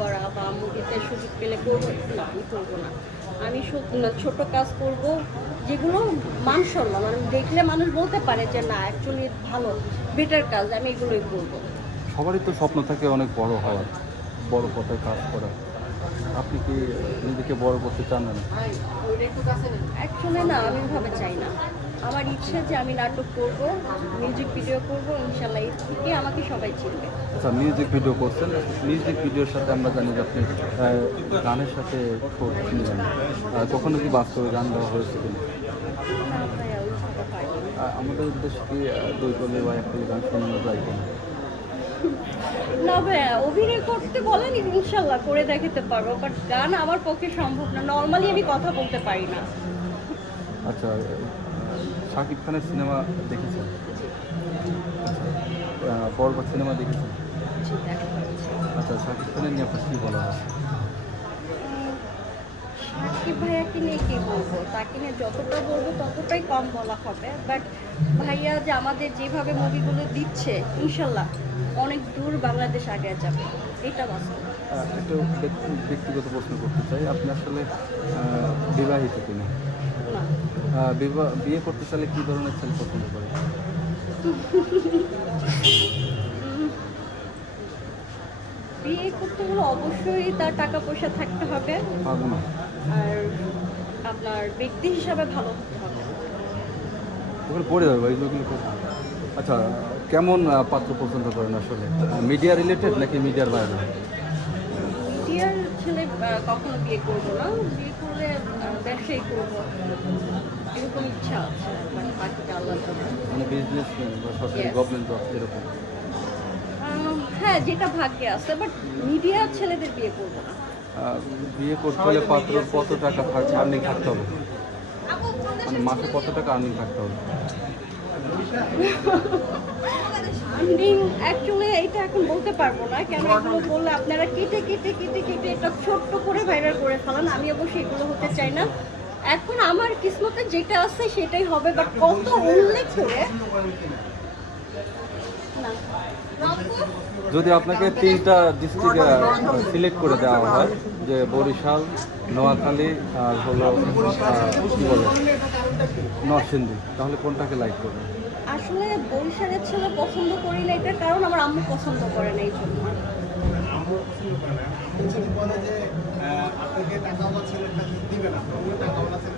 করা বা মুভিতে সুযোগ পেলে করবো, না আমি করবো না। আমি ছোট কাজ করব যেগুলো মান সম্মান মানে দেখলে মানুষ বলতে পারে যে না অ্যাকচুয়ালি ভালো বেটার কাজ, আমি এগুলোই করবো। সবারই তো স্বপ্ন থাকে অনেক বড় হওয়ার, বড় পথে কাজ করা। আপনি কি নিজেকে বড় করতে চান না? অ্যাকচুয়ালি না, আমি ওইভাবে চাই না। আমার ইচ্ছে যে আমি নাটক করব, মিউজিক ভিডিও করব, ইনশাল্লাহ এর থেকে আমাকে সবাই চিনবে। আচ্ছা, মিউজিক ভিডিও করছেন। মিউজিক ভিডিওর সাথে আমরা জানি যে আপনি গানের সাথে খুব মিলেন। কখনো কি বাস্তবে গান গাওয়া হয়েছে কিনা? না ভাইয়া, ওইভাবে হয়নি। আমাদের উদ্দেশ্যে কি দুই কলি বা এক কলি গান শোনানো যায় কিনা? না ভাইয়া, অভিনয় করতে বলেন ইনশাল্লাহ করে দেখাতে পারবো, বাট গান আমার পক্ষে সম্ভব না। নর্মালি আমি কথা বলতে পারি না। আচ্ছা, শাকিব খানের সিনেমা দেখেছেন? পরবর্তী সিনেমা দেখেছেন? জি, দেখা হয়েছে। আচ্ছা, শাকিব খানের নিয়ে আপনার কী বলা হয়? সাকিব ভাইয়াকে নিয়ে কি বলবো, তাকে নিয়ে যতটা বলবো ততটাই কম বলা হবে। বাট ভাইয়া যে আমাদের যেভাবে মুভিগুলো দিচ্ছে, ইনশাল্লাহ অনেক দূর বাংলাদেশ আগে যাবে, এটা বাস্তব। একটু ব্যক্তিগত প্রশ্ন করতে চাই, আপনি আসলে বিবাহিত কিনা? না, বিয়ে করতে চাইলে কী ধরনের ছেলে পছন্দ করে? বিয়ে করতে হলে অবশ্যই তার টাকা পয়সা থাকতে হবে, পাবো না। আর আপনার ব্যক্তি হিসাবে ভালো হতে হবে। ওগুলো পড়ে যাবে ভাই, ওইগুলো করতে। আচ্ছা, কেমন পাত্র পছন্দ করেন আসলে? মিডিয়া রিলেটেড নাকি মিডিয়ার বাইরে? মিডিয়ার ছেলে কখনো বিয়ে করবো না, বিয়ে করলে ব্যবসায়ী করবো, এরকম ইচ্ছা আছে। মানে বাকিটা আল্লাহ জানে। মানে বিজনেস বা সরকারি Yes. গভর্নমেন্ট জব এরকম? হ্যাঁ, যেটা ভাগ্যে আছে, বাট মিডিয়ার ছেলেদের বিয়ে করবো না। বিয়ে করতে হলে পাত্র কত টাকা আর্নিং থাকতে হবে? মানে মাসে কত টাকা আর্নিং থাকতে হবে? আর্নিং অ্যাকচুয়ালি এটা এখন বলতে পারবো না, কেন এগুলো বললে আপনারা কেটে কেটে কেটে কেটে এটা ছোট্ট করে ভাইরাল করে ফেলান। আমি অবশ্যই এগুলো হতে চাই না। এখন আমার কিসমতে যেটা আছে সেটাই হবে, বাট কত উল্লেখ করে না। যদি আপনাকে 3টা ডিস্ট্রিক্ট সিলেক্ট করে দেওয়া হয়, যে বরিশাল, নোয়াখালী আর হলো কী বলে নরসিংদী, তাহলে কোনটাকে লাইক করবেন? আসলে বরিশালের ছেলে পছন্দ করি না, এটার কারণ আমার আম্মু পছন্দ করে না, এই জন্য। বলে যে আপনাকে টাকাওয়ালা ছেলেটা দিবে না, টাকাওয়ালা ছেলে